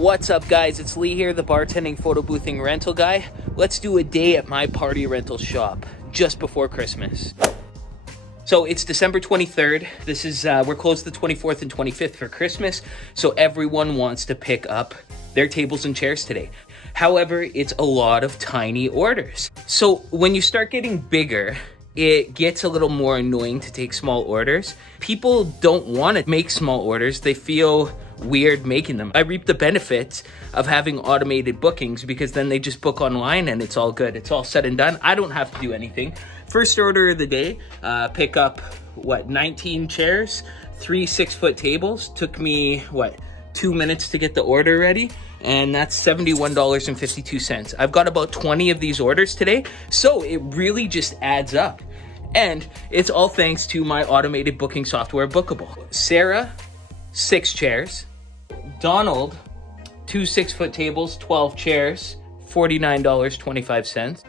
What's up, guys? It's Lee here, the bartending, photo boothing rental guy. Let's do a day at my party rental shop just before Christmas. So it's December 23rd. This is, we're closed the 24th and 25th for Christmas. So everyone wants to pick up their tables and chairs today. However, it's a lot of tiny orders. So when you start getting bigger, it gets a little more annoying to take small orders. People don't want to make small orders. They feel weird making them. I reap the benefits of having automated bookings because then they just book online and it's all good. It's all said and done. I don't have to do anything. First order of the day, pick up, 19 chairs, 3 6-foot tables. Took me, 2 minutes to get the order ready. And that's $71.52. I've got about 20 of these orders today, so it really just adds up. And it's all thanks to my automated booking software, Bookable. Sarah, 6 chairs. Donald, 2 6-foot tables, 12 chairs, $49.25.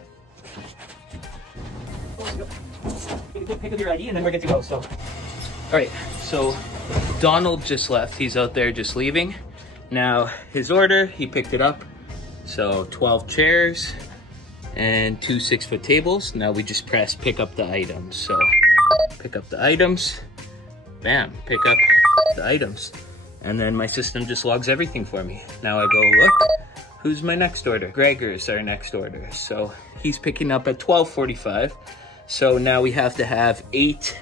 Pick up your ID and then we're good to go. So, all right, so Donald just left. He's out there just leaving. Now, his order, he picked it up. So 12 chairs and 2 6-foot tables. Now we just press pick up the items. So pick up the items, bam, pick up the items. And then my system just logs everything for me. Now I go, look, who's my next order? Gregor's our next order. So he's picking up at 12:45. So now we have to have 8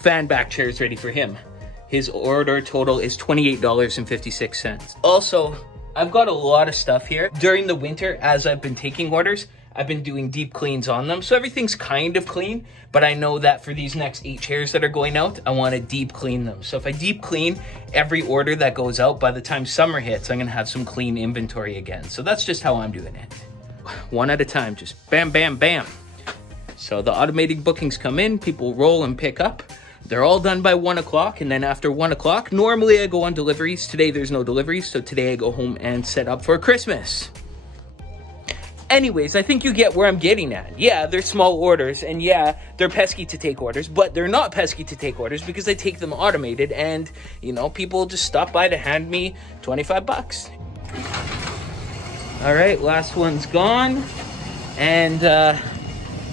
fan back chairs ready for him. His order total is $28.56. Also, I've got a lot of stuff here. During the winter, as I've been taking orders, I've been doing deep cleans on them. So everything's kind of clean, but I know that for these next 8 chairs that are going out, I want to deep clean them. So if I deep clean every order that goes out, by the time summer hits, I'm going to have some clean inventory again. So that's just how I'm doing it. One at a time, just bam, bam, bam. So the automated bookings come in, people roll and pick up. They're all done by 1 o'clock, and then after 1 o'clock, normally I go on deliveries. Today there's no deliveries, so today I go home and set up for Christmas. Anyways, I think you get where I'm getting at. Yeah, they're small orders, and yeah, they're pesky to take orders, but they're not pesky to take orders because I take them automated, and, you know, people just stop by to hand me 25 bucks. All right, last one's gone, and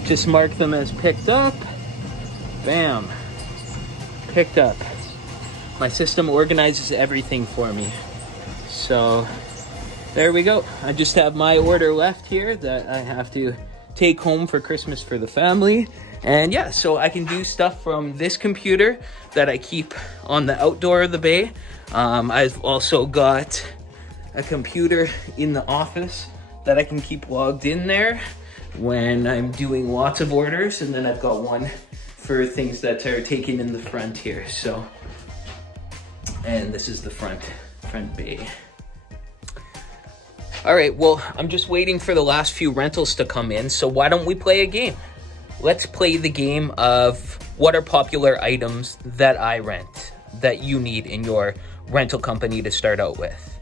just mark them as picked up. Bam. Picked up. My system organizes everything for me. So there we go. I just have my order left here that I have to take home for Christmas for the family. And yeah, so I can do stuff from this computer that I keep on the outdoor of the bay. I've also got a computer in the office that I can keep logged in there when I'm doing lots of orders. And then I've got one for things that are taken in the front here. So, and this is the front bay. All right, well, I'm just waiting for the last few rentals to come in. So why don't we play a game? Let's play the game of what are popular items that I rent that you need in your rental company to start out with.